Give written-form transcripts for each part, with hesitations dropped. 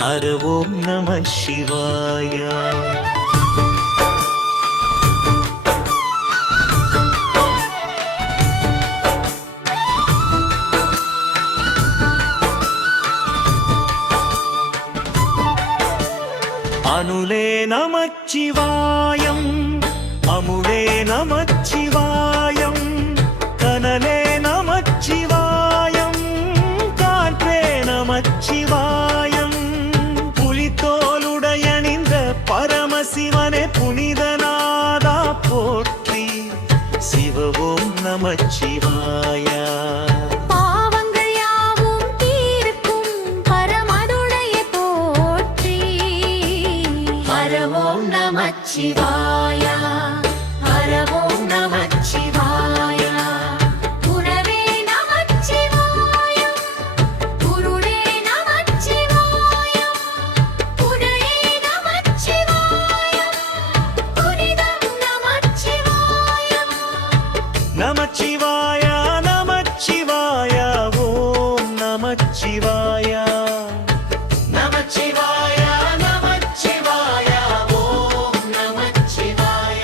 ஹர ஓம் நம சிவாய. அனுலே நமச்சிவாயம், அமுலே நமச்சிவாயம், கனலே நமச்சிவாயம், காற்றே நமச்சிவாயம். புலித்தோலுடையணிந்த பரமசிவனே புனிதநாதா போற்றி. சிவ ஓம் நமச்சிவாய. ஓம் நமச்சிவாய, ஹர ஓம் நமச்சிவாய. குணவே நமச்சிவாயம், குருவே நமச்சிவாயம், குணையே நமச்சிவாயம், புனிதம் நமச்சிவாயம். நமச்சிவாய நமச்சிவாய ஓம் நமச்சிவாய. நமச்சிவாய நமச்சிவாய ஓம் நமச்சிவாய.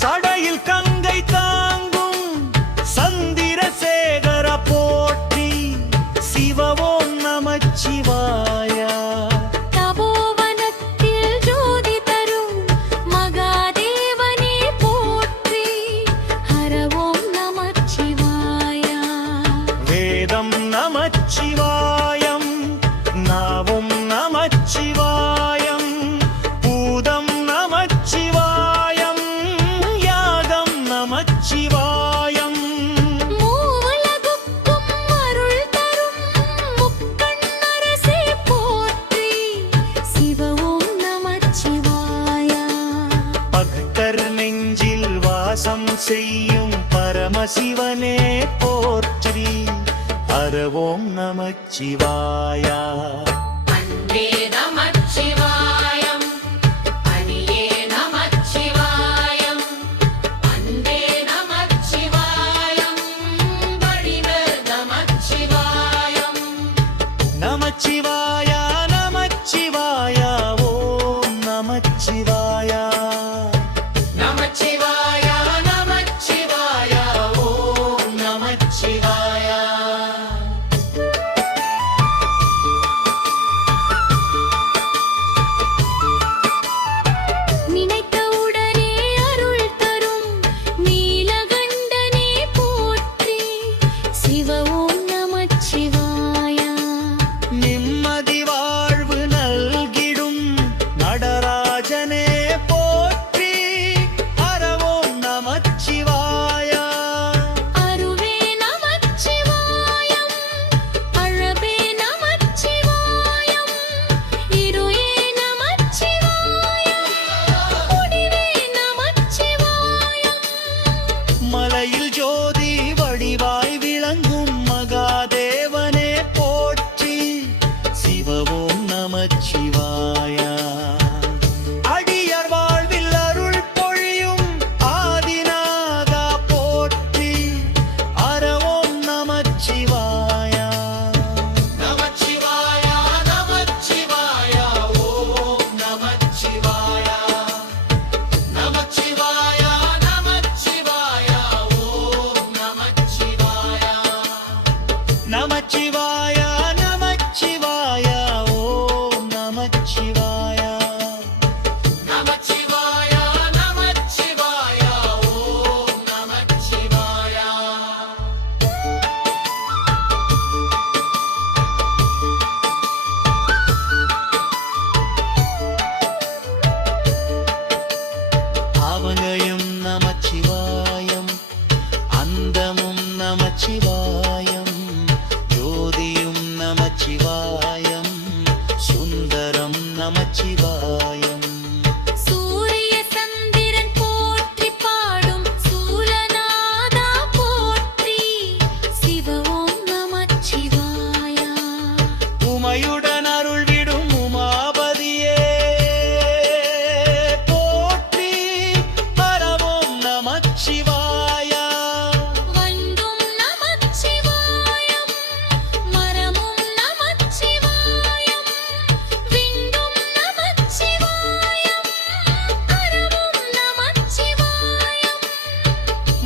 சடையில் கங்கை தாங்கும் சந்திரசேகர போற்றி. சிவ ஓம் நமச்சிவாய. தபோவனத்தில் ஜோதி தரும் மகாதேவனே போற்றி. ஹர ஓம் நமச்சிவாய. வேதம் நமச்சிவாயம், நாவும் நமச்சிவாயம், பூதம் நமச்சிவாயம், யாகம் நமச்சிவாயம். மூவுலகுக்கும் அருள் தரும் முக்கண்ணரசே போற்றி. சிவ ஓம் நமச்சிவாய. பக்தர் நெஞ்சில் வாசம் செய்யும் பரமசிவனே போற்றி. ஹர ஓம் நமச்சிவாய. அன்பே நமச்சிவாயம், அணியே நமச்சிவாயம், அன்பே நமச்சிவாயம், வடிவ நமச்சிவாயம். நமச்சிவாய நமச்சிவாய ஓம் நமச்சிவாய. நமச்சிவாய நமச்சிவாய ஓம் நமச்சிவாய. நினைத்தவுடனே அருள் தரும் நீலகண்டனே போற்றி. சிவ ஓம் நமச்சிவாய. நிம்மதியான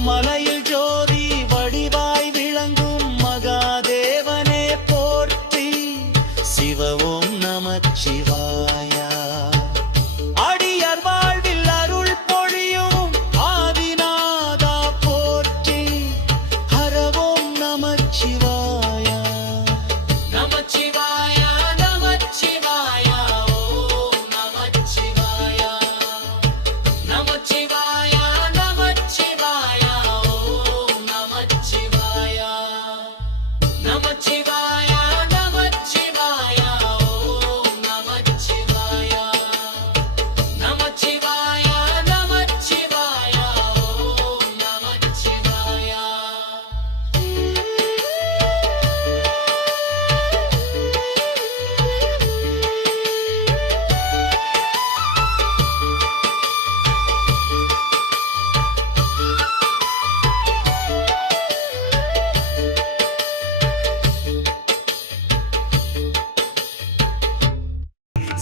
மலையில் ஜோதி வடிவாய் விளங்கும் மகாதேவனே போற்றி. சிவ ஓம் நமச்சிவாயா. அடியார் வாழ்வில் அருள் பொழியும் ஆதிநாதா போற்றி. ஹர ஓம் நமச்சிவாயா. நமச்சிவாயா நமச்சிவாயா ஓம் நமச்சிவாயா. நமச்சிவாயா நமச்சிவாயா ஓம் நமச்சிவாயா. நமச்சிவாயா நமச்சிவாயா ஓம் நமச்சிவாயா. நமச்சிவாயா நமச்சிவாயா ஓம் நமச்சிவாயா.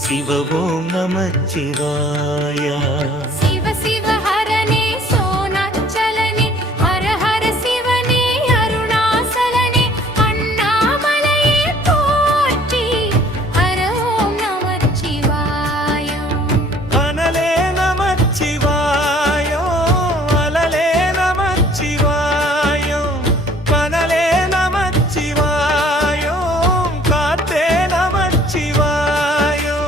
சிவ ஓம் நமச்சிவாயா. சிவ சிவ ஹரனே சோனாச்சலனே ஹர ஹர சிவனே அருணாசலனே அண்ணாமலையே போற்றி. ஹர ஓம் நமச்சிவாயம். அனலே நமச்சிவாயோ அலலே நமச்சிவாயோ கனலே நமச்சிவாயோ காத்தே நமச்சிவாயோ.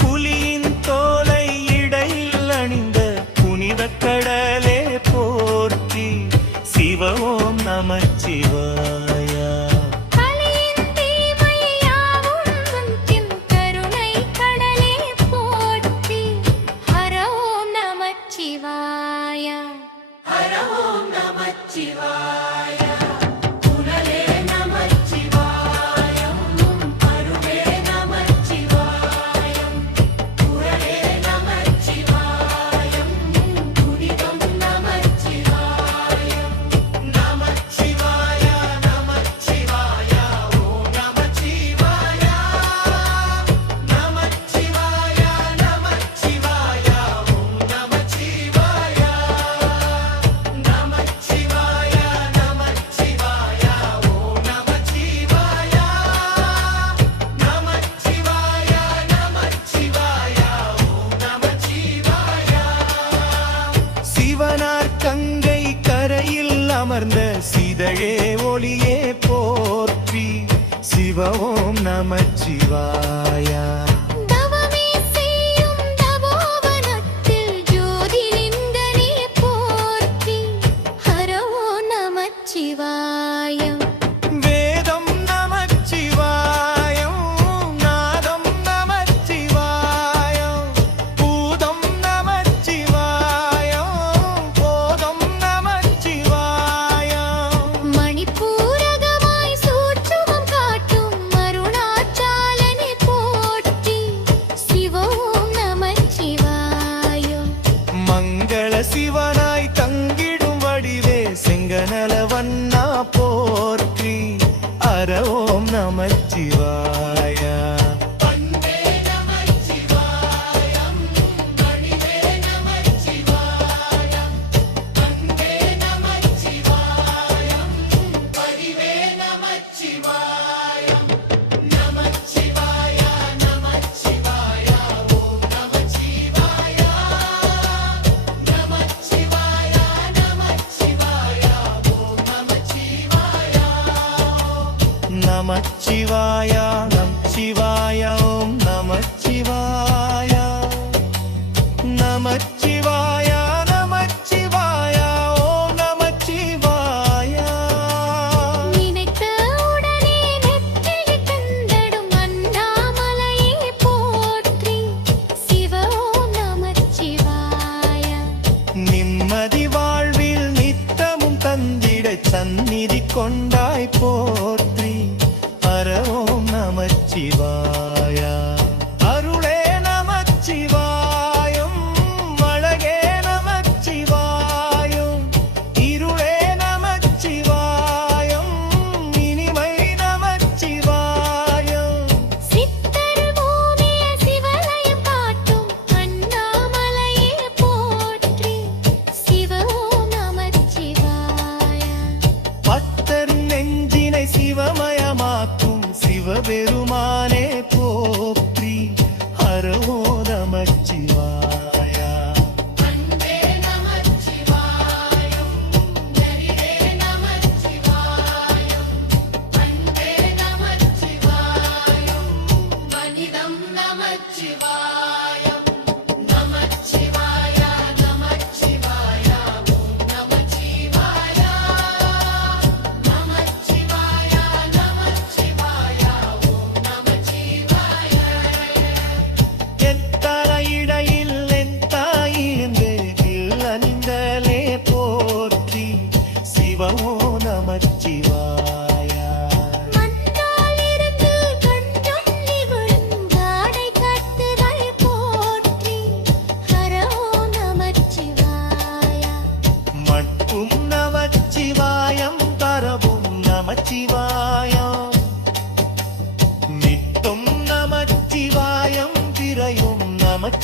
புலியின் தோலை இடையில் அணிந்த புனிதக் கடலே போற்றி. சிவ ஓம் நமச்சிவாயா. கலியின் தீமை யாவும் உன் கருணை கடலே போற்றி. ஹர ஓம் நமச்சிவாய. ஹர ஓம் நமச்சிவாய. புனலே நமச்சிவாயம் அருளே நமச்சிவாயம். புரளே நமச்சிவாயம் புனிதம் நமச்சிவாயம். நமச்சிவாயா நமச்சிவாயா ஓம் நமச்சிவாயா. நமச்சிவாயா நமச்சிவாயா ஓம் நமச்சிவாயா. நமச்சிவாயா நமச்சிவாயா ஓம் நமச்சிவாயா. நமச்சிவாயா நமச்சிவாயா ஓம் நமச்சிவாயா. சிவனார் கங்கை கரையில் அமர்ந்த சிதழே ஒளியே போற்றி. சிவ ஓம் நமச்சிவாயா. தவமே செய்யும் தபோவனத்தில் ஜோதிலிங்கனே போற்றி. ஹர ஓம் நமச்சிவாயம். வேதம் நமச்சிவாயம் நாதம் நமச்சிவாயம் பூதம் நமச்சிவாயம் போதம் நமச்சிவாயம். மணிப்பூரகமாய் சூட்சுமம் காட்டும் அருணாச்சலனே போற்றி. சிவ ஓம் நமச்சிவாயம். மங்கள சிவனாய் தங்கிடும் வடிவே செங்கனல வண்ணா போற்றி. அர ஓம் நமச்சிவாயா. வந்தே நமச்சிவாயம் வடிவே நமச்சிவாயம். வந்தே நமச்சிவாயம் வடிவே நமச்சிவாயம். நமச்சிவாயா நமச்சிவாயா ஓம் நமச்சிவாயா. நமச்சிவாயா நமச்சிவாயா ஓம் நமச்சிவாயா. நமச்சிவாயா நம் சிவாய ஓம் நமச்சிவாயா. நமச்சிவாயா நமச்சிவாயா ஓம் நமச்சிவாயா. நினைத்த உடனே நெற்றியில் தந்தடும் அண்ணாமலையே போற்றி. சிவ ஓம் நமச்சிவாய. நிம்மதி வாழ்வில் நித்தமும் தந்திட சந்நிதி கொண்டாய் போற்றி. ஹர ஓம் நமச்சிவாயா. அருளே நமச்சிவாயம் அழகே நமச்சிவாயம் இருளே நமச்சிவாயம் இனிமை நமச்சிவாயம். சித்தர் பூமிய சிவலயம் காட்டும் அண்ணாமலையே போற்றி. சிவ ஓம் நமச்சிவாய.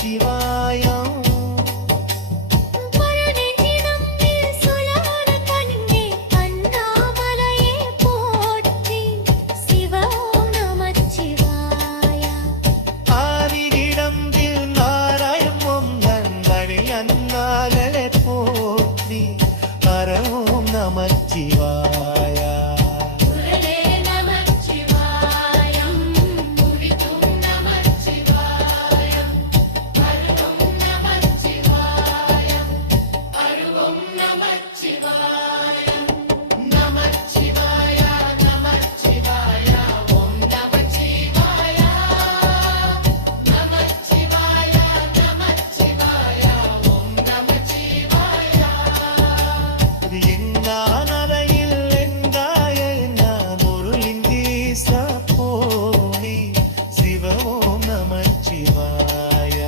நமச்சிவாயம் பரநெஞ்சினம்பில் சுழல கண்ணே அண்ணாமலையே போற்றி சிவ ஓம் நமச்சிவாய ஆதியிடம்பில் நாராயணம் நந்தடி அண்ணாலே போற்றி ஹரஓம் நமச்சிவாய குரலே நமச்சிவாயம் குறித்தும் நமச்சிவாயம் அருளும் நமச்சிவாயம் அருளும் நமச்சிவாயம் நமச்சிவாய நமச்சிவாய ஓம் நமச்சிவாய நமச்சிவாய நமச்சிவாய ஓம் நமச்சிவாய எங்கானலையில் எங்காய நான் ஒரு லிங்கீச போலி சிவ ஓம் நமச்சிவாய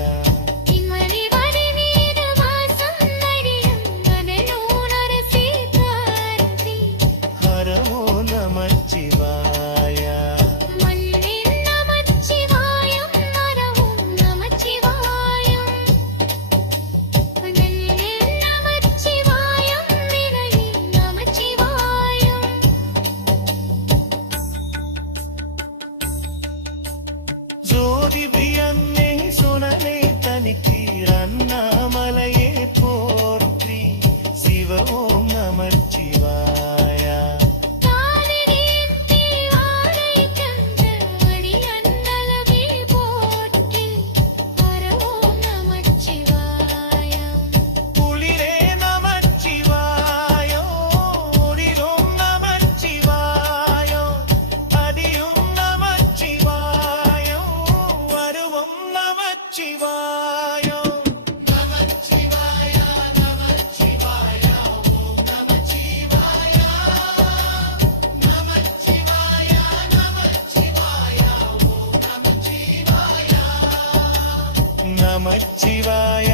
இம்மணி வடிவீர வாசம் நடியும் நனலூனரசி காந்தி ஹர ஓம் நமச்சிவாய மண்ணின் நமச்சிவாயம் மரவும் நமச்சிவாயம் நெல்லின் நமச்சிவாயம் வினையின் நமச்சிவாயம் ஜோதி பிரியன்னே சுனனே தனிக்கீர் அண்ணாமலையே போற்றி சிவ ஓம் நமச்சிவாய தாளினின் தீவாரை கண்ட அடியன்னலவே போற்றி ஹர ஓம் நமச்சிவாயம் குளிரே நமச்சிவாயோ ஒளிரும் நமச்சிவாயோ அதியும் நமச்சிவாயோ வருவும் நமச்சிவாயோ நமச்சிவாய நமச்சிவாய ஓம் நமச்சிவாய நமச்சிவாய நமச்சிவாய ஓம் நமச்சிவாய நமச்சிவாய